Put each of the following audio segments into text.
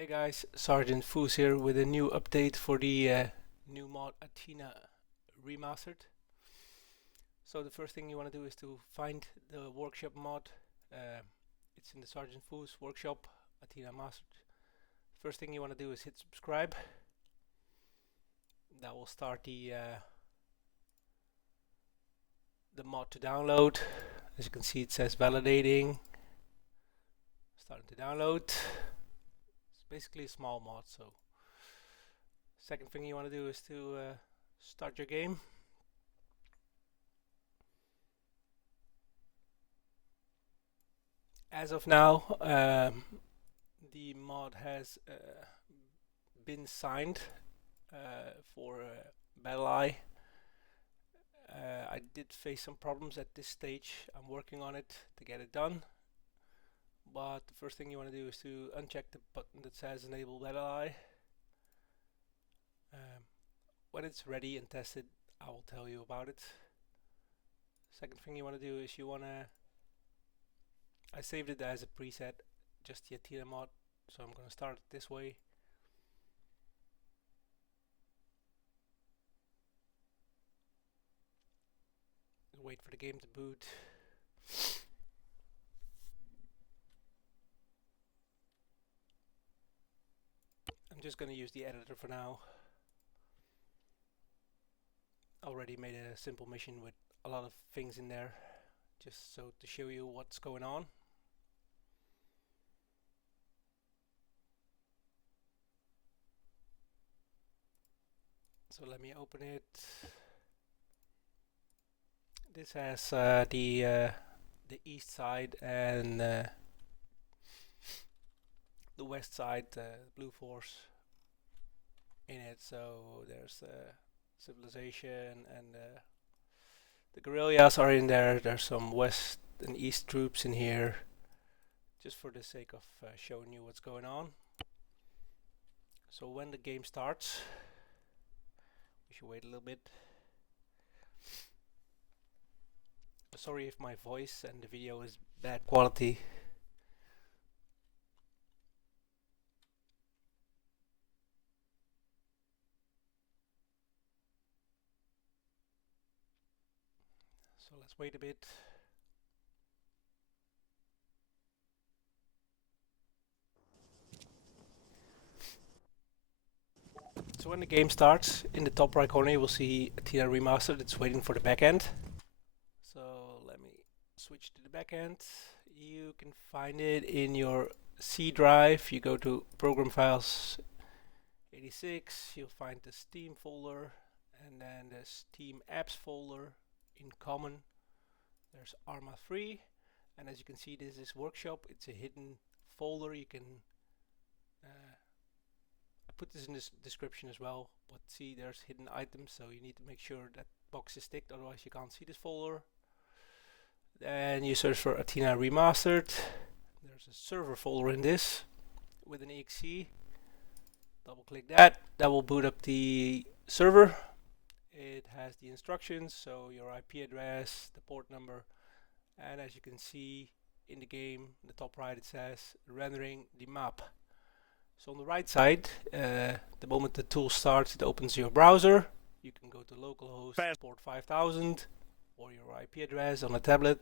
Hey guys, Sergeant Foos here with a new update for the new mod Athena Remastered. So the first thing you want to do is to find the workshop mod. Uh, it's in the Sergeant Foos workshop, Athena Mastered. First thing you want to do is hit subscribe. That will start the mod to download. As you can see, it says validating, starting to download. It's basically a small mod. So second thing you want to do is to start your game. As of now, the mod has been signed for BattleEye. I did face some problems at this stage. I'm working on it to get it done. But the first thing you want to do is to uncheck the button that says Enable BattleEye. When it's ready and tested, I will tell you about it. Second thing you want to do is I saved it as a preset, just the Athena mod, so I'm going to start it this way. Wait for the game to boot. I'm just going to use the editor for now. Already made a simple mission with a lot of things in there, just so to show you what's going on. So let me open it. This has the east side and the west side, Blue Force in it. So there's civilization and the guerrillas are in there. There's some west and east troops in here, just for the sake of showing you what's going on. So when the game starts, we should wait a little bit. Sorry if my voice and the video is bad quality. So let's wait a bit. So when the game starts, in the top right corner you will see Athena Remastered. It's waiting for the backend. So let me switch to the backend. You can find it in your C drive. You go to Program Files 86. You'll find the Steam folder, and then the Steam Apps folder. In Common, there's Arma 3, and as you can see, this is Workshop. It's a hidden folder. You can I put this in the description as well, but see, there's hidden items, so you need to make sure that box is ticked, otherwise you can't see this folder. Then you search for Athena Remastered. There's a server folder in this with an exe. Double click that. That will boot up the server. It has the instructions, so your IP address, the port number, and as you can see in the game, in the top right, it says rendering the map. So on the right side, the moment the tool starts, it opens your browser. You can go to localhost port 5000 or your IP address on a tablet.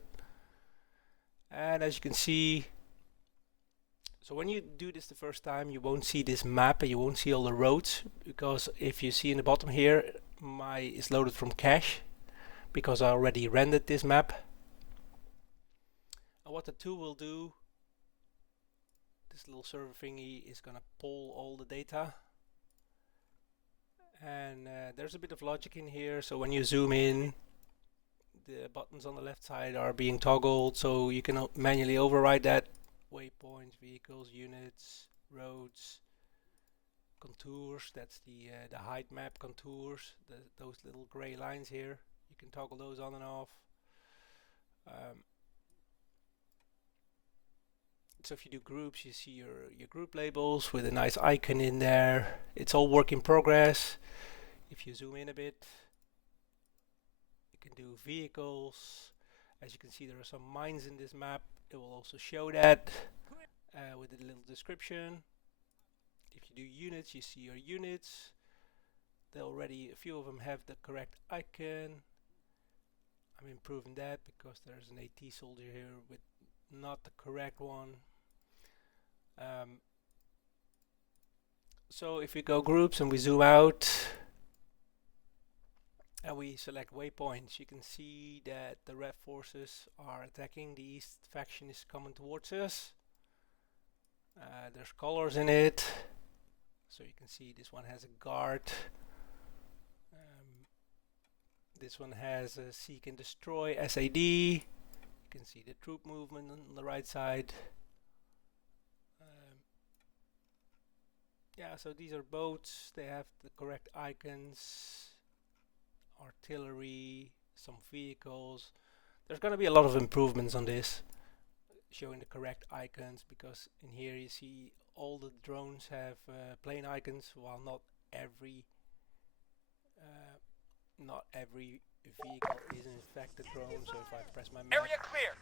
And as you can see, so when you do this the first time, you won't see this map and you won't see all the roads, because if you see in the bottom here, is loaded from cache, because I already rendered this map. And what the tool will do, this little server thingy is gonna pull all the data. And there's a bit of logic in here. So when you zoom in, the buttons on the left side are being toggled, so you can manually override that. Waypoints, vehicles, units, roads, contours. That's the height map contours. Those little gray lines here. You can toggle those on and off. So if you do groups, you see your group labels with a nice icon in there. It's all work in progress. If you zoom in a bit, you can do vehicles. As you can see, there are some mines in this map. It will also show that with a little description. do units, you see your units. They already, a few of them have the correct icon. I'm improving that because there's an AT soldier here with not the correct one. So if we go groups and we zoom out and we select waypoints, you can see that the red forces are attacking. The east faction is coming towards us. There's colors in it, so you can see this one has a guard. This one has a seek and destroy SAD. You can see the troop movement on the right side. Yeah, so these are boats. They have the correct icons. Artillery, some vehicles. There's going to be a lot of improvements on this, showing the correct icons, because in here you see all the drones have plane icons, while not every vehicle is in fact a drone. So if I press my map Area clear.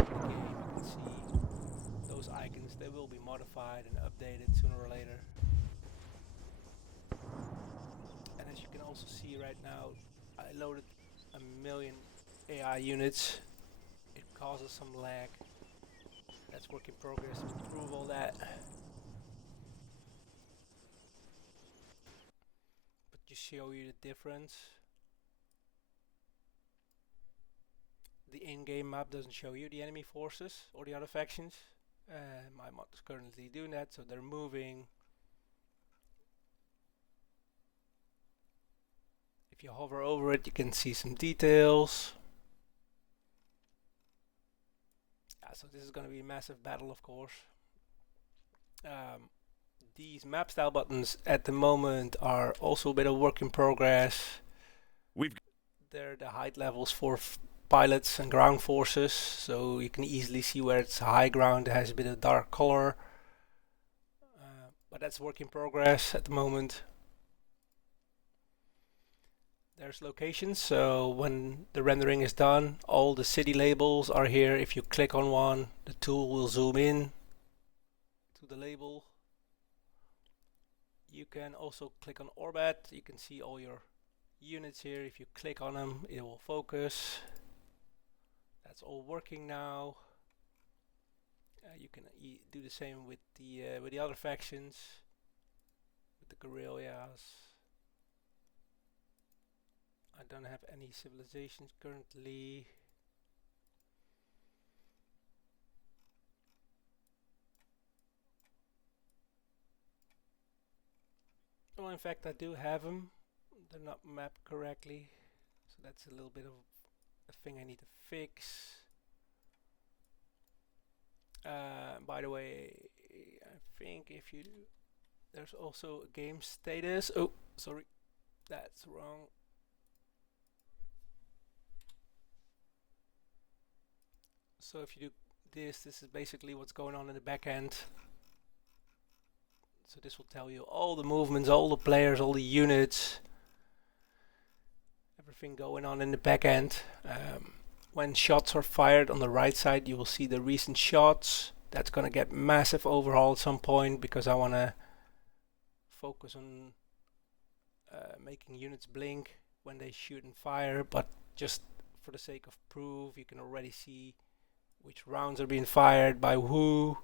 in the game, you can see those icons. They will be modified and updated sooner or later. And as you can also see right now, I loaded a million AI units. It causes some lag. That's work in progress to improve all that. But to show you the difference, the in-game map doesn't show you the enemy forces or the other factions. My mod is currently doing that, so they're moving. If you hover over it, you can see some details. So this is going to be a massive battle, of course. These map style buttons at the moment are also a bit of work in progress. They're the height levels for pilots and ground forces, so you can easily see where it's high ground. It has a bit of dark color, but that's work in progress at the moment. There's locations, so when the rendering is done, all the city labels are here. If you click on one, the tool will zoom in to the label. You can also click on orbit. You can see all your units here. If you click on them, it will focus. That's all working now. You can do the same with the other factions, with the guerrillas. I don't have any civilizations currently. Well, in fact, I do have them. They're not mapped correctly, so that's a little bit of a thing I need to fix. By the way, I think if you there's also a game status. Oh, sorry, that's wrong. So if you do this is basically what's going on in the back end. So this will tell you all the movements, all the players, all the units, everything going on in the back end. When shots are fired on the right side, you will see the recent shots. That's gonna get massive overhaul at some point, because I wanna focus on making units blink when they shoot and fire, but just for the sake of proof, you can already see which rounds are being fired by who.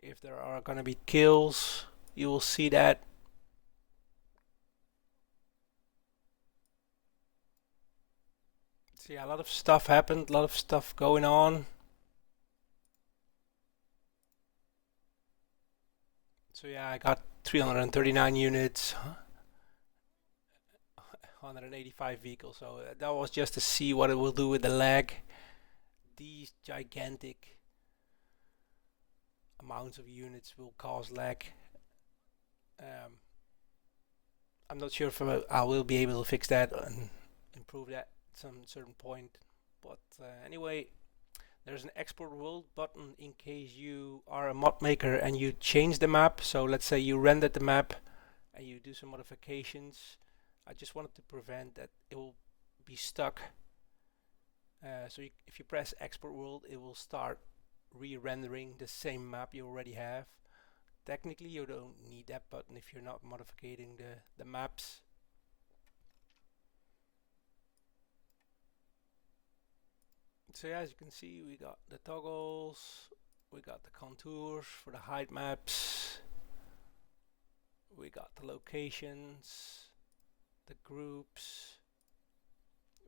If there are gonna be kills, you will see that. So yeah, a lot of stuff happened, a lot of stuff going on. So yeah, I got 339 units, 185 vehicles, so that was just to see what it will do with the lag. These gigantic amounts of units will cause lag. I'm not sure if I will be able to fix that and improve that at some certain point, but anyway, there's an export world button in case you are a mod maker and you change the map. So let's say you rendered the map and you do some modifications. I just wanted to prevent that it will be stuck. So if you press export world, it will start re-rendering the same map you already have. Technically you don't need that button if you're not modifying the maps. So yeah, as you can see, we got the toggles, we got the contours for the height maps, we got the locations, the groups,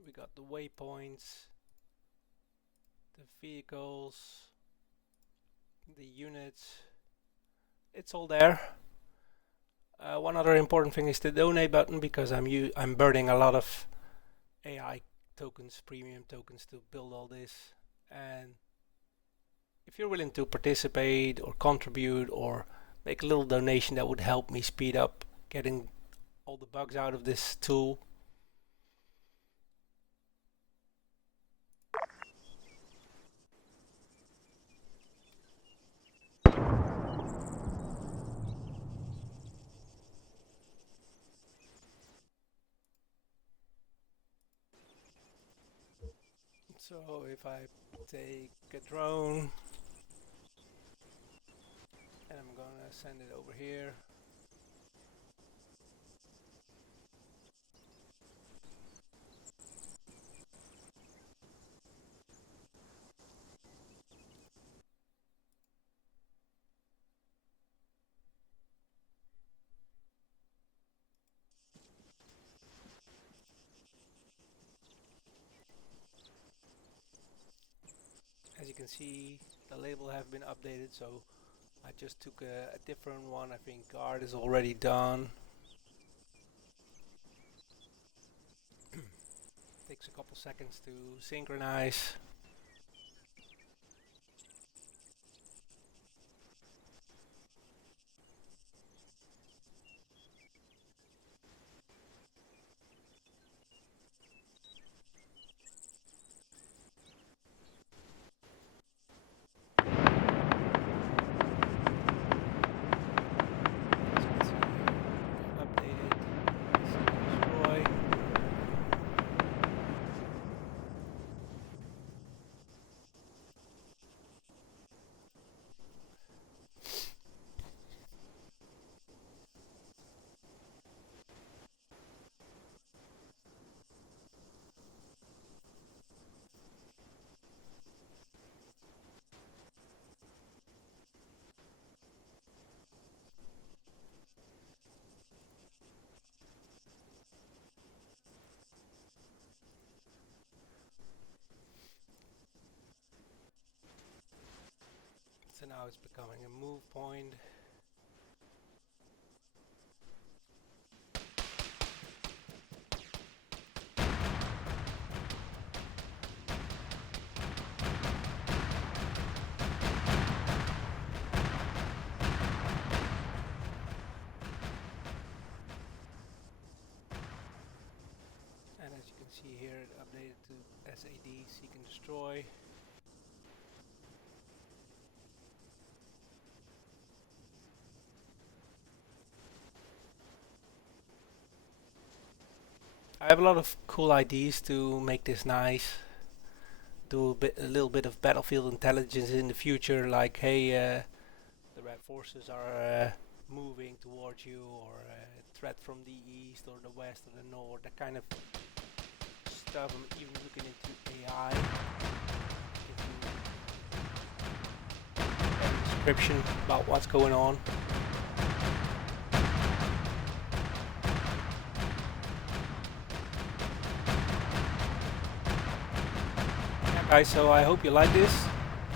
we got the waypoints, the vehicles, the units. It's all there. One other important thing is the donate button, because I'm burning a lot of AI tokens, premium tokens, to build all this. And if you're willing to participate or contribute or make a little donation, that would help me speed up getting all the bugs out of this tool. So if I take a drone and I'm gonna send it over here, as you can see, the label have been updated, so I just took a different one. I think guard is already done. Takes a couple seconds to synchronize. So now it's becoming a move point. And as you can see here, it updated to SAD, Seek and Destroy. I have a lot of cool ideas to make this nice. Do a little bit of battlefield intelligence in the future, like hey, the red forces are moving towards you, or a threat from the east or the west or the north, that kind of stuff. I'm even looking into AI, a description about what's going on. Guys, so I hope you like this.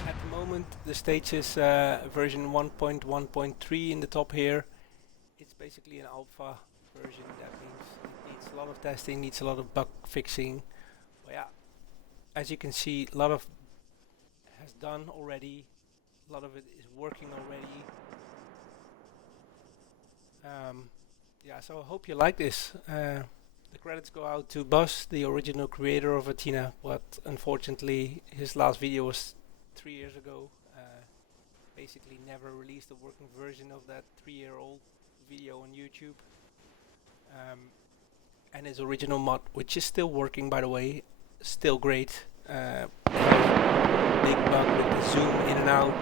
At the moment the stage is version 1.1.3 in the top here. It's basically an alpha version. That means it needs a lot of testing, needs a lot of bug fixing. But yeah, as you can see, a lot of has done already, a lot of it is working already. Yeah, so I hope you like this. The credits go out to Buzz, the original creator of Athena, but unfortunately his last video was 3 years ago. Basically never released a working version of that 3-year-old video on YouTube. And his original mod, which is still working by the way, still great. Big bug with the zoom in and out.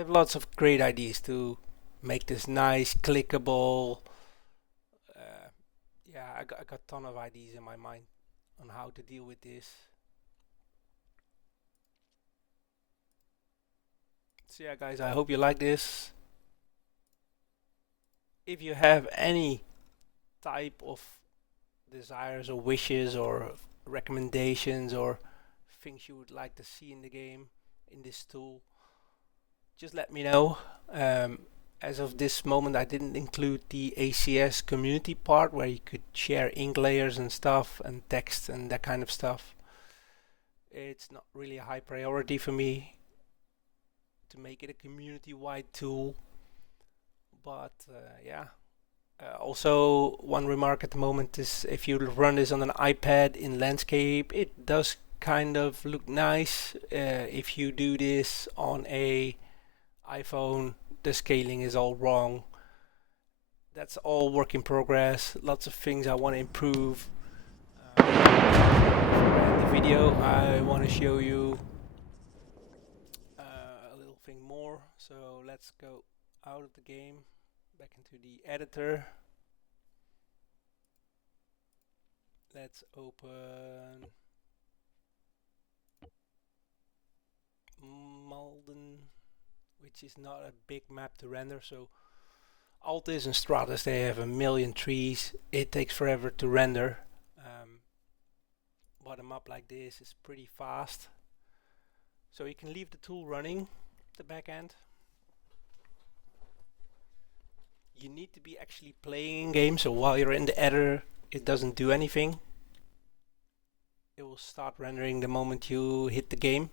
have lots of great ideas to make this nice, clickable. Uh, yeah, I got a ton of ideas in my mind on how to deal with this. So yeah, guys, I hope you like this. If you have any type of desires or wishes or recommendations or things you would like to see in the game in this tool, just let me know. Um, as of this moment, I didn't include the ACS community part where you could share ink layers and stuff and text and that kind of stuff. It's not really a high priority for me to make it a community-wide tool, but yeah. Also, one remark at the moment is if you run this on an iPad in landscape, it does kind of look nice. If you do this on a iPhone, the scaling is all wrong. That's all work in progress. Lots of things I want to improve. In the video, I want to show you a little thing more. So let's go out of the game, back into the editor. Let's open Malden, which is not a big map to render. So Altis and Stratus, they have a million trees. It takes forever to render. But a map like this is pretty fast. So you can leave the tool running, the back end. You need to be actually playing in game, so while you're in the editor, it doesn't do anything. It will start rendering the moment you hit the game.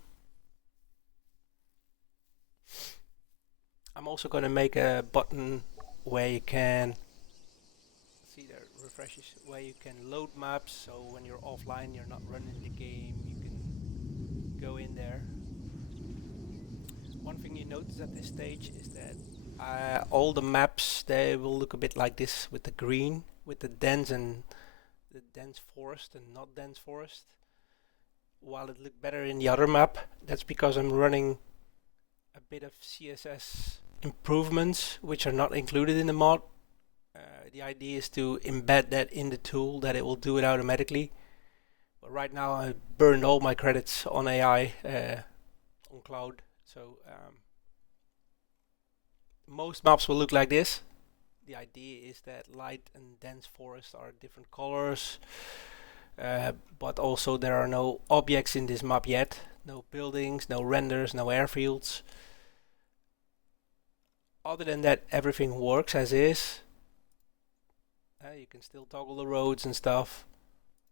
I'm also going to make a button where you can see there refreshes, where you can load maps, so when you're offline, you're not running the game, you can go in there. One thing you notice at this stage is that all the maps, they will look a bit like this with the green, with the dense and the dense forest and not dense forest, while it looked better in the other map. That's because I'm running a bit of CSS improvements which are not included in the mod. The idea is to embed that in the tool, that it will do it automatically. But right now I burned all my credits on AI, on cloud, so most maps will look like this. The idea is that light and dense forests are different colors, but also there are no objects in this map yet. No buildings, no renders, no airfields. Other than that, everything works as is. You can still toggle the roads and stuff,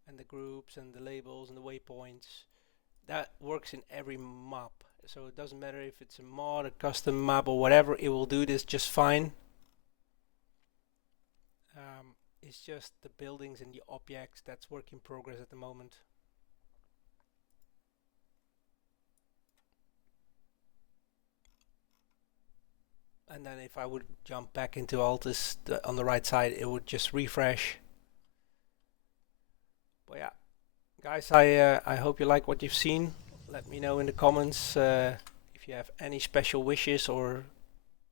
and the groups and the labels and the waypoints. That works in every map. So it doesn't matter if it's a mod, a custom map or whatever, it will do this just fine. It's just the buildings and the objects that's work in progress at the moment. And then if I would jump back into Altis on the right side, it would just refresh. But yeah, guys, I hope you like what you've seen. Let me know in the comments if you have any special wishes or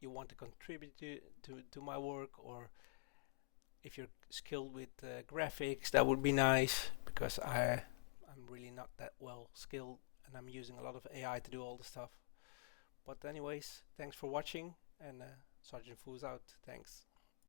you want to contribute to my work, or if you're skilled with graphics, that would be nice, because I'm really not that well skilled and I'm using a lot of AI to do all the stuff. But anyways, thanks for watching, and Sergeant Foo's out. Thanks.